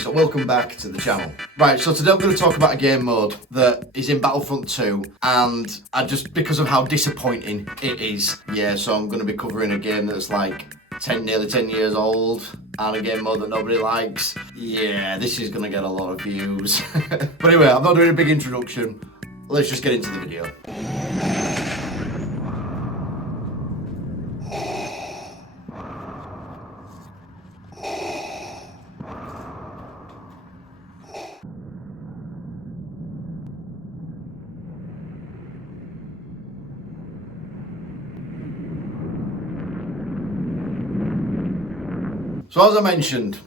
so welcome back to the channel. Right, so today I'm going to talk about a game mode that is in Battlefront 2, and because of how disappointing it is. Yeah, so I'm going to be covering a game that's like nearly 10 years old, and a game mode that nobody likes. Yeah, this is going to get a lot of views. But anyway, I'm not doing a big introduction. Let's just get into the video. So as I mentioned,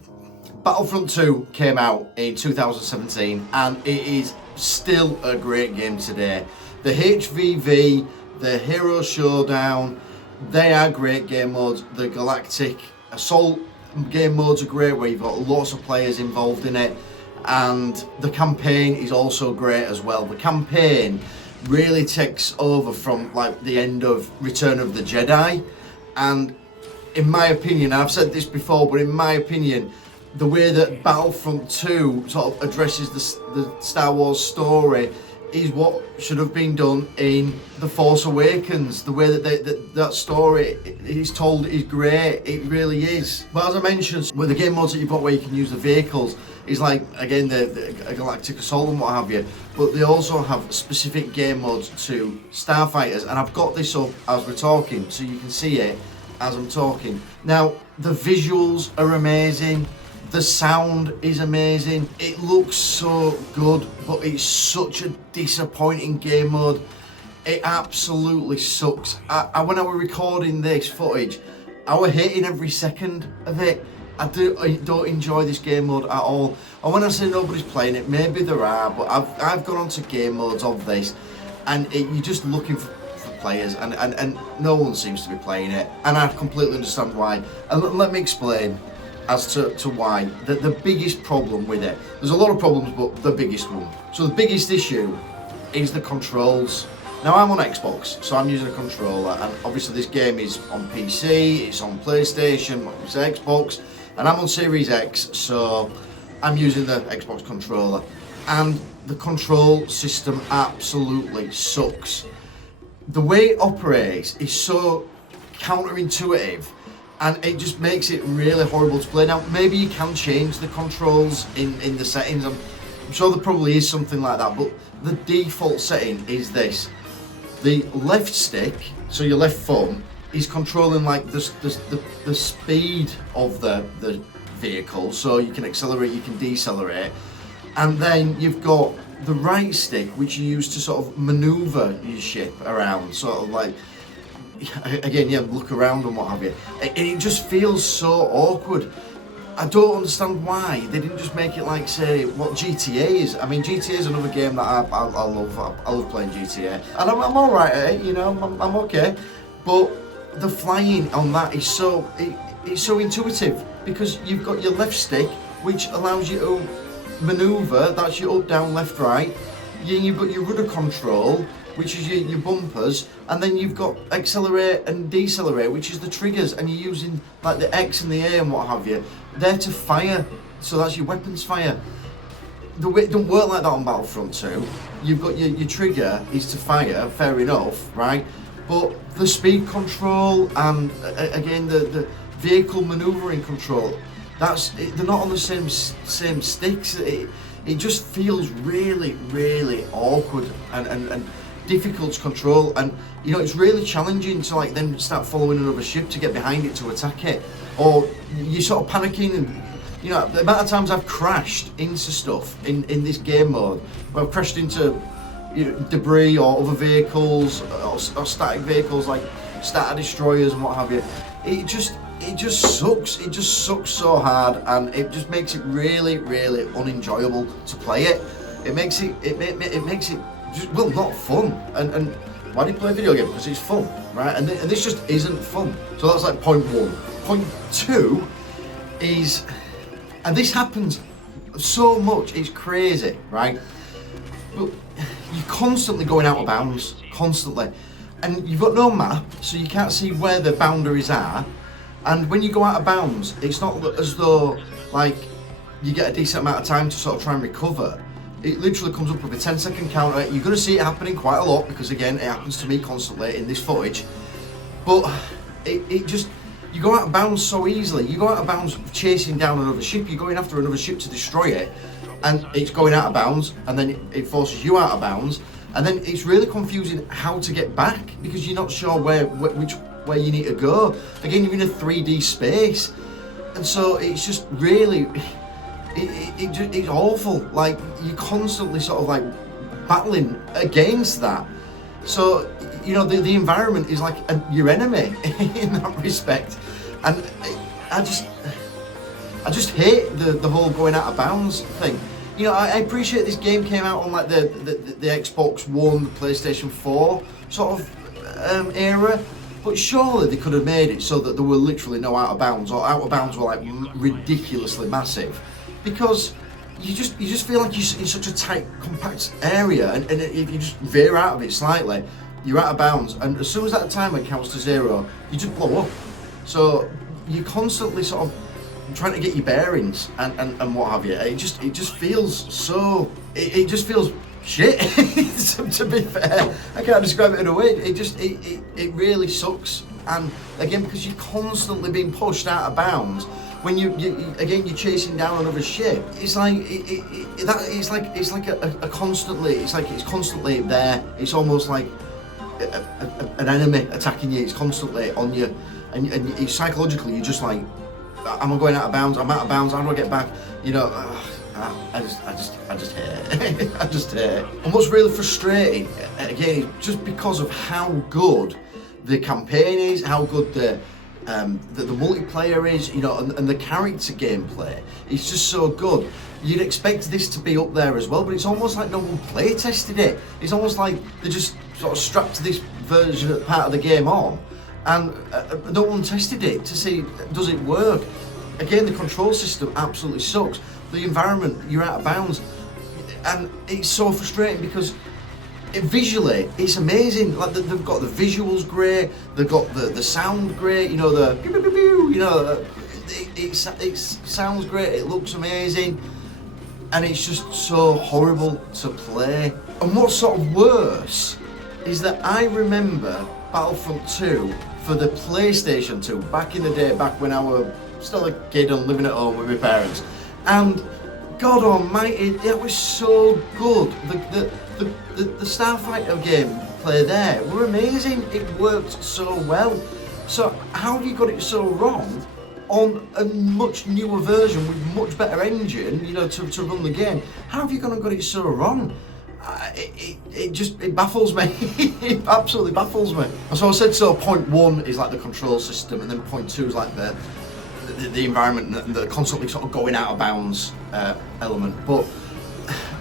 Battlefront 2 came out in 2017 and it is still a great game today. The HVV, the Hero Showdown, they are great game modes. The Galactic Assault game modes are great, where you've got lots of players involved in it, and the campaign is also great as well. The campaign really takes over from like the end of Return of the Jedi, and in my opinion, I've said this before, but in my opinion, the way that Battlefront 2 sort of addresses the Star Wars story is what should have been done in The Force Awakens. The way that that story is told is great, it really is. But as I mentioned, with the game modes that you've got where you can use the vehicles, is like, again, the Galactic Assault and what have you, but they also have specific game modes to Starfighters, and I've got this up as we're talking, so you can see it as I'm talking. Now, the visuals are amazing, the sound is amazing, it looks so good, but it's such a disappointing game mode. It absolutely sucks. When I was recording this footage, I was hating every second of it. I don't enjoy this game mode at all. And when I say nobody's playing it, maybe there are, but I've gone onto game modes of this, and you're just looking for players, and no one seems to be playing it, and I completely understand why. And let me explain as to why. The biggest problem with it, there's a lot of problems, but the biggest one. So the biggest issue is the controls. Now, I'm on Xbox, so I'm using a controller, and obviously this game is on PC, it's on PlayStation, it's Xbox, and I'm on Series X, so I'm using the Xbox controller, and the control system absolutely sucks. The way it operates is so counterintuitive, and it just makes it really horrible to play. Now, maybe you can change the controls in the settings. I'm sure there probably is something like that, but the default setting is this. The left stick, so your left thumb, is controlling like the speed of the vehicle, so you can accelerate, you can decelerate, and then you've got the right stick, which you use to sort of maneuver your ship around, sort of like, again, yeah, look around and what have you. It just feels so awkward. I don't understand why they didn't just make it like, say, what GTA is. I mean, GTA is another game that I love. I love playing GTA, and I'm alright at it, you know, I'm okay. But the flying on that is it's so intuitive, because you've got your left stick, which allows you to maneuver, that's your up, down, left, right. You've got your rudder control, which is your bumpers, and then you've got accelerate and decelerate, which is the triggers, and you're using like the X and the A and what have you. They're to fire, so that's your weapons fire. The way it don't work like that on Battlefront 2. You've got your trigger is to fire, fair enough, right? But the speed control and again the vehicle maneuvering control, they're not on the same sticks. It just feels really, really awkward and difficult to control, and you know, it's really challenging to like then start following another ship to get behind it to attack it, or you're sort of panicking. And you know, the amount of times I've crashed into stuff in this game mode, where I've crashed into, you know, debris or other vehicles or static vehicles like Starter Destroyers and what have you. It just sucks. It just sucks so hard, and it just makes it really, really unenjoyable to play it. It makes it just, well, not fun. And why do you play a video game? Because it's fun, right? And this just isn't fun. So that's like point one. Point two is, and this happens so much, it's crazy, right? But you're constantly going out of bounds, constantly. And you've got no map, so you can't see where the boundaries are. And when you go out of bounds, it's not as though like you get a decent amount of time to sort of try and recover, it literally comes up with a 10-second counter. You're going to see it happening quite a lot because, again, it happens to me constantly in this footage. But it just, you go out of bounds so easily. You go out of bounds chasing down another ship. You're going after another ship to destroy it, and it's going out of bounds, and then it forces you out of bounds. And then it's really confusing how to get back because you're not sure which way you need to go. Again, you're in a 3D space, and so it's just really, it's awful. Like, you're constantly sort of like battling against that. So, you know, the environment is like your enemy in that respect. And I just hate the whole going out of bounds thing. You know, I appreciate this game came out on like the Xbox One, the PlayStation 4 sort of era, but surely they could have made it so that there were literally no out of bounds, or out of bounds were like ridiculously massive, because you just feel like you're in such a tight, compact area, and if you just veer out of it slightly, you're out of bounds, and as soon as that timer counts to 0, you just blow up. So you're constantly sort of trying to get your bearings and what have you. It just feels so, it just feels shit. To be fair, I can't describe it in a way. It really sucks. And again, because you're constantly being pushed out of bounds. When you're chasing down another ship, it's like it's constantly there. It's almost like an enemy attacking you. It's constantly on you, and psychologically you're just like, am I going out of bounds? I'm out of bounds. How do I get back? You know, I just hate it. I just hate it. And what's really frustrating, again, is just because of how good the campaign is, how good the multiplayer is, you know, and the character gameplay. It's just so good. You'd expect this to be up there as well, but it's almost like no one play tested it. It's almost like they just sort of strapped this version part of the game on, and no one tested it to see, does it work? Again, the control system absolutely sucks. The environment, you're out of bounds, and it's so frustrating because visually it's amazing. Like, they've got the visuals great, they've got the sound great, you know, the pew, pew, pew, pew, you know, it sounds great, it looks amazing, and it's just so horrible to play. And what's sort of worse is that I remember Battlefront 2 for the PlayStation 2 back in the day, back when I was still a kid and living at home with my parents, and God almighty, it was so good. The Starfighter game play there were amazing. It worked so well. So how have you got it so wrong on a much newer version with much better engine, you know, to run the game? How have you got it so wrong? It baffles me. It absolutely baffles me. And so I said, so point 1 is like the control system, and then point 2 is like the environment, the constantly sort of going out of bounds element. But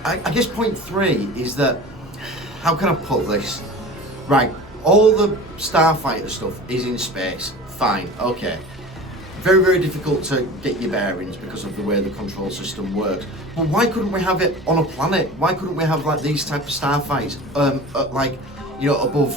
I guess point 3 is that, how can I put this? Right, all the Starfighter stuff is in space, fine, okay. Very, very difficult to get your bearings because of the way the control system works. But why couldn't we have it on a planet? Why couldn't we have like these type of starfights, like, you know, above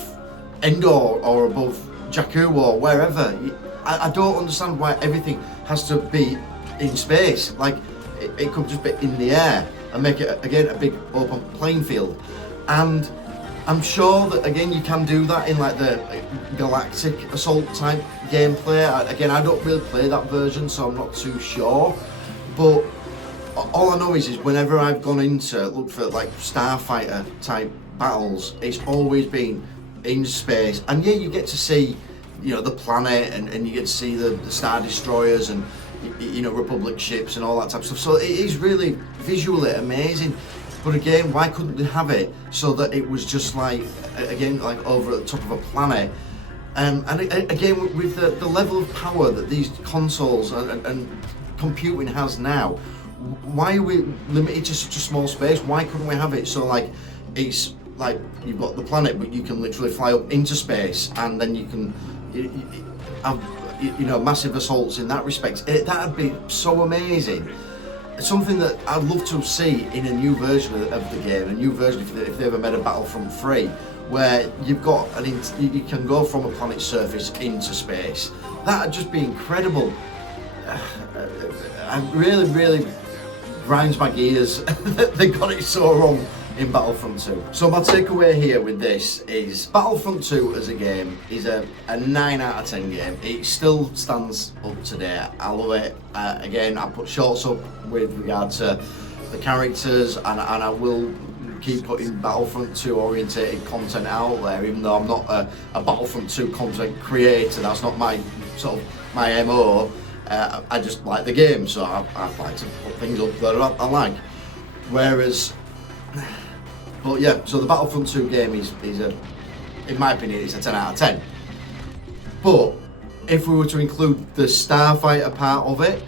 Endor or above Jakku or wherever? I don't understand why everything has to be in space. Like, it could just be in the air and make it, again, a big open playing field. And I'm sure that, again, you can do that in like the Galactic Assault type gameplay. Again, I don't really play that version, so I'm not too sure. But all I know is whenever I've gone in to look for like Starfighter type battles, it's always been in space. And yeah, you get to see, you know, the planet, and you get to see the Star Destroyers and, you know, Republic ships and all that type of stuff. So it is really visually amazing. But again, why couldn't they have it so that it was just like, again, like over at the top of a planet? And again, with the level of power that these consoles and computing has now, why are we limited to such a small space? Why couldn't we have it so like it's like you've got the planet, but you can literally fly up into space, and then you can have, you know, massive assaults in that respect? That'd be so amazing. Something that I'd love to see in a new version of the game, a new version if they ever made a Battlefront 3, where you've got you can go from a planet's surface into space. That'd just be incredible. I really grinds my gears that they got it so wrong in Battlefront 2. So my takeaway here with this is Battlefront 2 as a game is a 9 out of 10 game. It still stands up today. I love it. Again, I put shorts up with regard to the characters, and I will keep putting Battlefront 2 orientated content out there, even though I'm not a Battlefront 2 content creator. That's not my sort of my MO. I just like the game, so I like to put things up that I like. Whereas, but yeah, so the Battlefront 2 game is in my opinion, it's a 10 out of 10. But if we were to include the Starfighter part of it,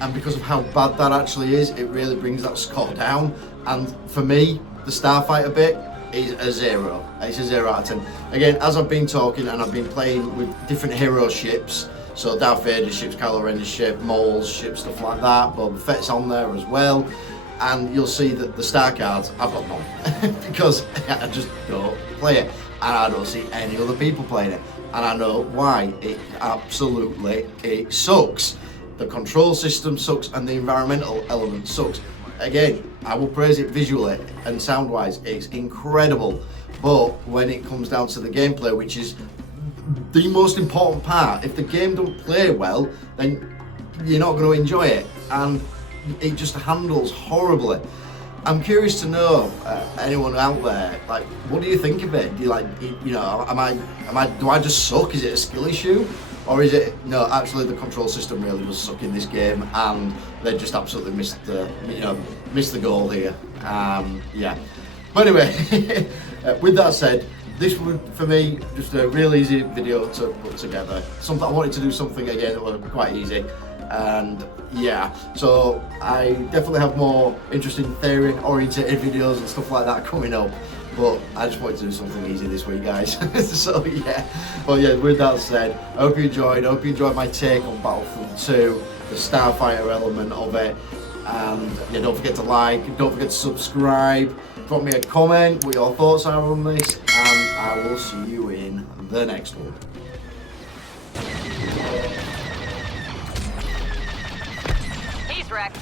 and because of how bad that actually is, it really brings that score down. And for me, the Starfighter bit is a 0. It's a 0 out of 10. Again, as I've been talking and I've been playing with different hero ships, so Darth Vader ships, Kylo Ren's ship, Maul's ship, stuff like that. Boba Fett's on there as well. And you'll see that the star cards, I've got none because I just don't play it, and I don't see any other people playing it, and I know why. It sucks. The control system sucks, and the environmental element sucks. Again, I will praise it visually and sound wise, it's incredible, but when it comes down to the gameplay, which is the most important part, if the game don't play well, then you're not going to enjoy it, and it just handles horribly. I'm curious to know, anyone out there, like, what do you think of it? Do you like, you know, do I just suck? Is it a skill issue? Or is it, no, actually the control system really does suck in this game, and they just absolutely missed the goal here. Yeah. But anyway, with that said, this would, for me, just a real easy video to put together. I wanted to do something again that was quite easy. And yeah, so I definitely have more interesting theory oriented videos and stuff like that coming up, but I just wanted to do something easy this week, guys. So yeah, but yeah, with that said, I hope you enjoyed my take on Battlefront 2, the Starfighter element of it, and yeah, don't forget to like, don't forget to subscribe, drop me a comment what your thoughts are on this, and I will see you in the next one. He's wrecked.